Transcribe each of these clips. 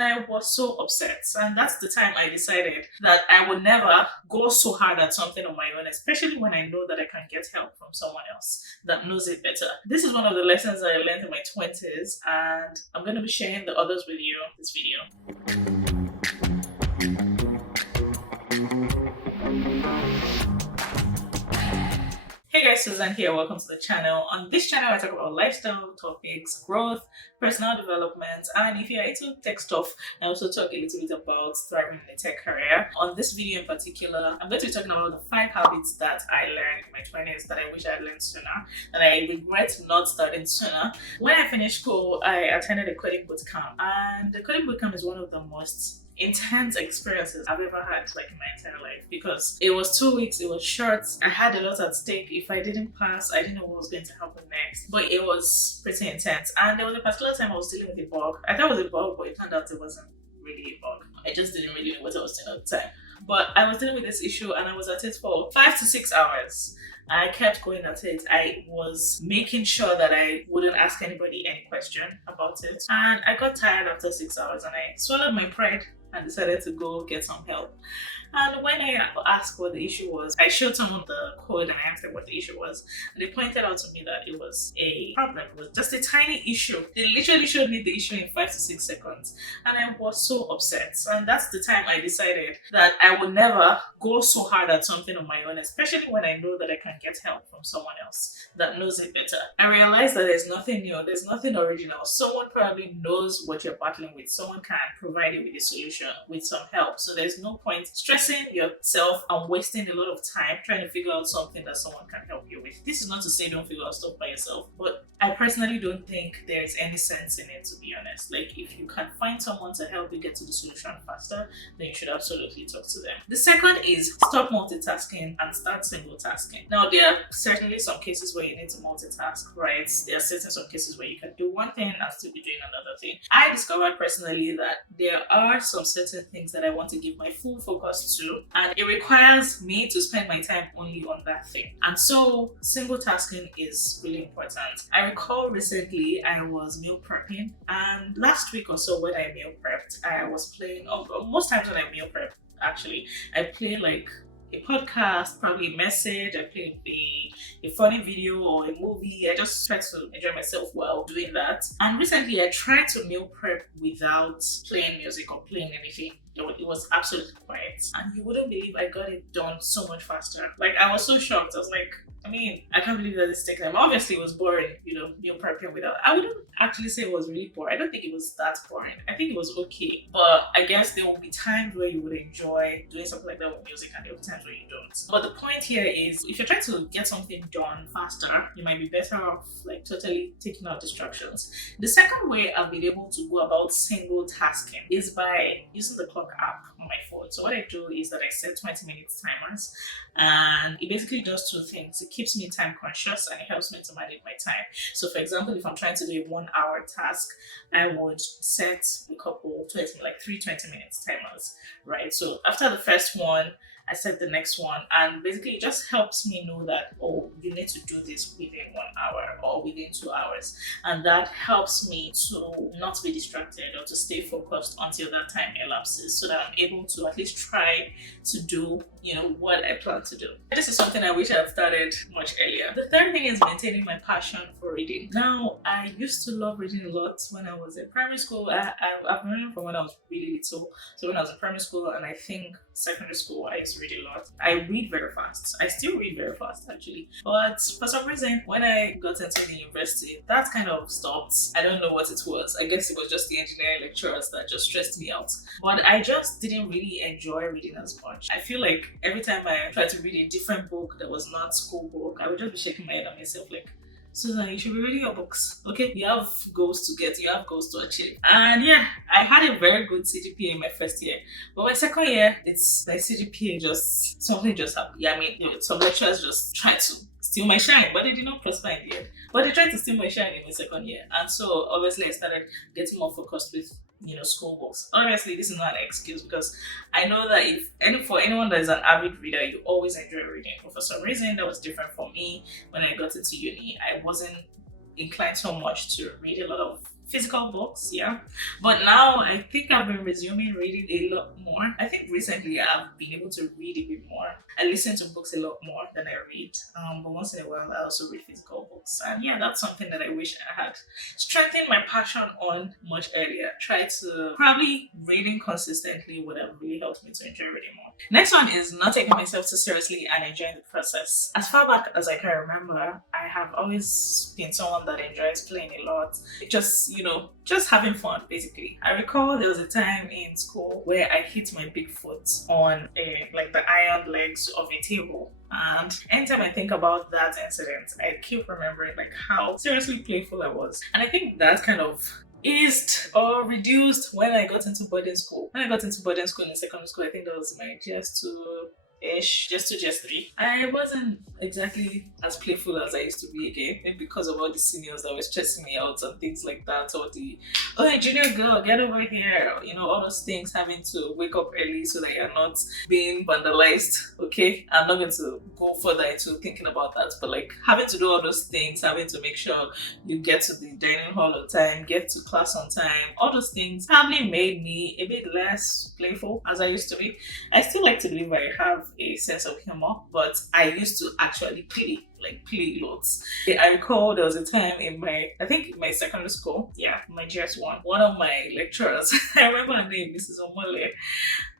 I was so upset, and that's the time I decided that I would never go so hard at something on my own, especially when I know that I can get help from someone else that knows it better. This is one of the lessons I learned in my 20s, and I'm going to be sharing the others with you in this video. Hey guys, Susan here. Welcome to the channel. On this channel, I talk about lifestyle topics, growth, personal development, and if you're into tech stuff, I also talk a little bit about thriving in a tech career. On this video in particular, I'm going to be talking about the 5 habits that I learned in my 20s that I wish I had learned sooner, and I regret not starting sooner. When I finished school, I attended a coding bootcamp, and the coding bootcamp is one of the most intense experiences I've ever had like in my entire life, because it was 2 weeks, it was short, I had a lot at stake. If I didn't pass, I didn't know what was going to happen next, but it was pretty intense. And there was a particular time I was dealing with a bug. I thought it was a bug, but it turned out it wasn't really a bug. I just didn't really know what I was doing at the time. But I was dealing with this issue and I was at it for 5 to 6 hours. I kept going at it. I was making sure that I wouldn't ask anybody any question about it. And I got tired after 6 hours and I swallowed my pride and decided to go get some help. And when I asked what the issue was, I showed someone the code and I asked them what the issue was. And they pointed out to me that it was a problem. It was just a tiny issue. They literally showed me the issue in 5 to 6 seconds. And I was so upset. And that's the time I decided that I would never go so hard at something on my own, especially when I know that I can get help from someone else that knows it better. I realized that there's nothing new, there's nothing original. Someone probably knows what you're battling with. Someone can provide you with a solution, with some help. So there's no point stressing yourself and wasting a lot of time trying to figure out something that someone can help you with. This is not to say don't figure out stuff by yourself, but I personally don't think there's any sense in it, to be honest. Like, if you can find someone to help you get to the solution faster, then you should absolutely talk to them. The second is stop multitasking and start single tasking. Now, there are certainly some cases where you need to multitask, right? There are certainly some cases where you can do one thing and still be doing another thing. I discovered personally that there are some certain things that I want to give my full focus to, and it requires me to spend my time only on that thing. And so single tasking is really important. I recall recently I was meal prepping, and last week or so when I meal prepped, I was playing, most times when I meal prep, actually, I play like a podcast, probably a message, I play a funny video or a movie. I just try to enjoy myself while doing that. And recently I tried to meal prep without playing music or playing anything. It was absolutely quiet. And you wouldn't believe I got it done so much faster. Like, I was so shocked. I was like, I can't believe that this takes time. Obviously, it was boring, meal prepping without. I wouldn't actually say it was really boring. I don't think it was that boring. I think it was okay. But I guess there will be times where you would enjoy doing something like that with music, and there will be times where you don't. But the point here is, if you're trying to get something done faster, you might be better off like totally taking out distractions. The second way I've been able to go about single tasking is by using the clock app on my phone. So what I do is that I set 20 minutes timers, and it basically does 2 things. It keeps me time conscious and it helps me to manage my time. So for example, if I'm trying to do a 1 hour task, I would set a couple 3 20 minutes timers, right? So after the first one, I set the next one, and basically it just helps me know that, oh, you need to do this within 1 hour or within 2 hours. And that helps me to not be distracted or to stay focused until that time elapses, so that I'm able to at least try to do what I plan to do. This is something I wish I had started much earlier. The third thing is maintaining my passion for reading. Now, I used to love reading a lot when I was in primary school. I've been reading from when I was really little. So when I was in primary school and I think secondary school, I used to read a lot. I read very fast. I still read very fast, actually. But for some reason, when I got into the university, that kind of stopped. I don't know what it was. I guess it was just the engineering lecturers that just stressed me out. But I just didn't really enjoy reading as much. I feel like every time I tried to read a different book that was not school book, I would just be shaking my head at myself like, Susan, you should be reading your books. Okay, you have goals to get, you have goals to achieve. And yeah, I had a very good CGPA in my first year. But my second year, it's my CGPA something just happened. Yeah, some lecturers just tried to steal my shine, but they did not prosper in the end. But they tried to steal my shine in my second year. And so obviously I started getting more focused with school books. Obviously, this is not an excuse, because I know that for anyone that is an avid reader, you always enjoy reading. But for some reason, that was different for me when I got into uni. I wasn't inclined so much to read a lot of physical books, yeah. But now I think I've been resuming reading a lot more. I think recently I've been able to read a bit more. I listen to books a lot more than I read. But once in a while I also read physical books. And yeah, that's something that I wish I had strengthened my passion on much earlier. Try to probably reading consistently would have really helped me to enjoy reading more. Next one is not taking myself too seriously and enjoying the process. As far back as I can remember, I have always been someone that enjoys playing a lot. Just, just having fun basically. I recall there was a time in school where I hit my big foot on the iron legs of a table. And anytime I think about that incident, I keep remembering like how seriously playful I was. And I think that kind of eased or reduced when I got into boarding school. When I got into boarding school in secondary school, I think that was my GS2 ish, just 2, just 3. I wasn't exactly as playful as I used to be again, maybe because of all the seniors that were stressing me out and things like that, or the oh hey, junior girl, get over here, all those things, having to wake up early so that you're not being vandalized. Okay, I'm not going to go further into thinking about that, but like having to do all those things, having to make sure you get to the dining hall on time, get to class on time, all those things probably made me a bit less playful as I used to be. I still like to believe I have a sense of humor, but I used to actually play loads. I recall there was a time in my secondary school, my GS1, one of my lecturers, I remember her name, Mrs. Omole,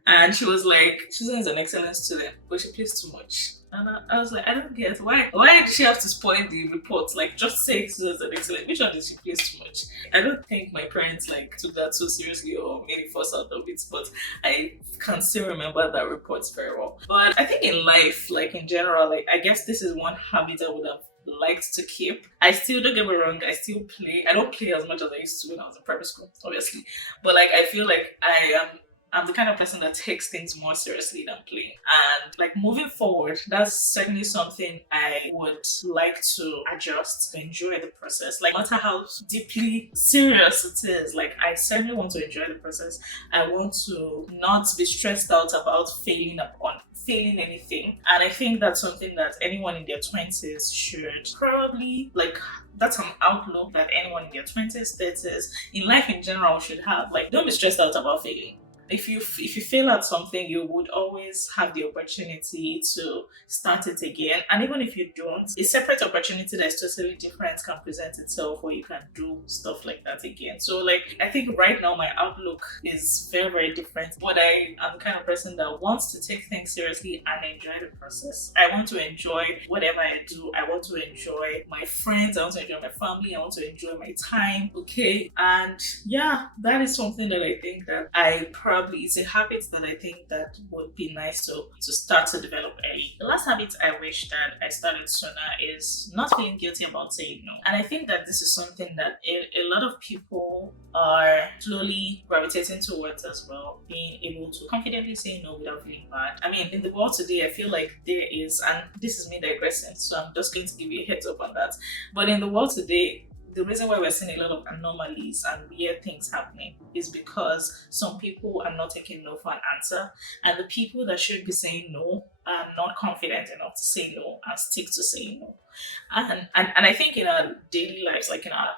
and she was an excellent student, but she plays too much. And I was like, I don't get why did she have to spoil the report? Like, just say Susan's an excellent. Which one did she place too much? I don't think my parents took that so seriously or made a fuss out of it, but I can still remember that report very well. But I think in life, in general, I guess this is one habit I would have liked to keep. I still, don't get me wrong, I still play. I don't play as much as I used to when I was in primary school, obviously. But I feel like I'm the kind of person that takes things more seriously than playing. And moving forward, that's certainly something I would like to adjust, to enjoy the process. No matter how deeply serious it is, I certainly want to enjoy the process. I want to not be stressed out about failing anything. And I think that's something that anyone in their 20s should probably that's an outlook that anyone in their 20s, 30s, in life in general should have. Don't be stressed out about failing. If you fail at something, you would always have the opportunity to start it again. And even if you don't, a separate opportunity that is totally different can present itself where you can do stuff like that again. So I think right now my outlook is very, very different. But I am the kind of person that wants to take things seriously and enjoy the process. I want to enjoy whatever I do. I want to enjoy my friends. I want to enjoy my family. I want to enjoy my time. Okay. And yeah, that is something that I think that it's a habit that I think that would be nice to start to develop early. The last habit I wish that I started sooner is not feeling guilty about saying no. And I think that this is something that a lot of people are slowly gravitating towards as well, being able to confidently say no without feeling bad. I mean, in the world today, I feel like there is, and this is me digressing, so I'm just going to give you a heads up on that. But in the world today, the reason why we're seeing a lot of anomalies and weird things happening is because some people are not taking no for an answer, and the people that should be saying no are not confident enough to say no and stick to saying no. And I think in our daily lives, in our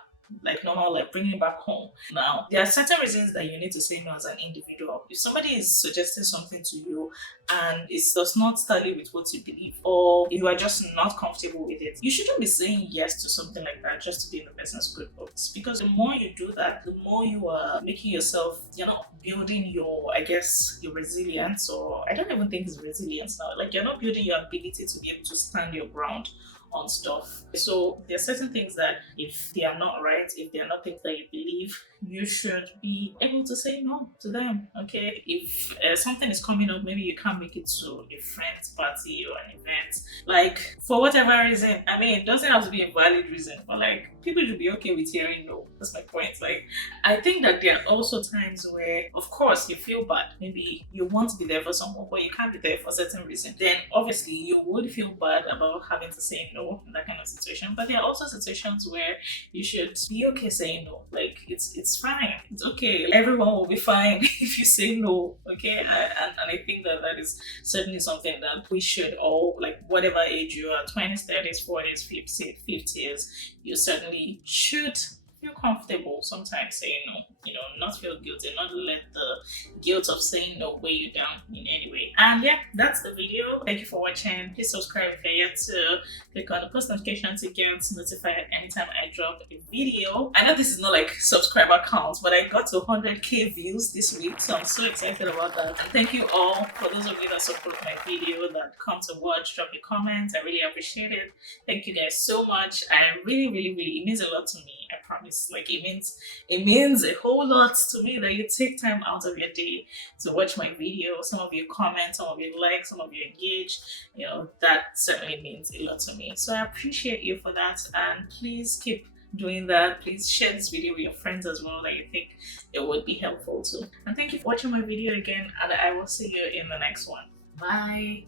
normal, bringing back home. Now, there are certain reasons that you need to say no as an individual. If somebody is suggesting something to you and it does not tally with what you believe, or you are just not comfortable with it, you shouldn't be saying yes to something like that just to be in the person's good books. Because the more you do that, the more you are making yourself, building your resilience, or I don't even think it's resilience now. You're not building your ability to be able to stand your ground on stuff. So there are certain things that if they are not right, if they are not things that you believe, you should be able to say no to them. Okay, if something is coming up, maybe you can't make it to a friend's party or an event, for whatever reason. I mean, it doesn't have to be a valid reason, but people should be okay with hearing no. That's my point. I think that there are also times where, of course, you feel bad. Maybe you want to be there for someone, but you can't be there for a certain reason. Then obviously you would feel bad about having to say no in that kind of situation. But there are also situations where you should be okay saying no. It's fine. It's okay. Everyone will be fine if you say no. Okay, and I think that is certainly something that we should all, whatever age you are, 20s, 30s, 40s, 50s, you certainly should feel comfortable sometimes saying no, not feel guilty, not let the guilt of saying no weigh you down in any way. And yeah, that's the video. Thank you for watching. Please subscribe if you're yet to. Click on the post notification to get notified anytime I drop a video. I know this is not like subscriber count, but I got to 100k views this week, so I'm so excited about that. And thank you all for those of you that support my video, that come to watch, drop your comments. I really appreciate it. Thank you guys so much. I really, it means a lot to me. I promise. Like it means a whole lot to me that you take time out of your day to watch my video. Some of you comment, some of you like, some of you engage. That certainly means a lot to me. So I appreciate you for that, and please keep doing that. Please share this video with your friends as well that you think it would be helpful to. And thank you for watching my video again, and I will see you in the next one. Bye.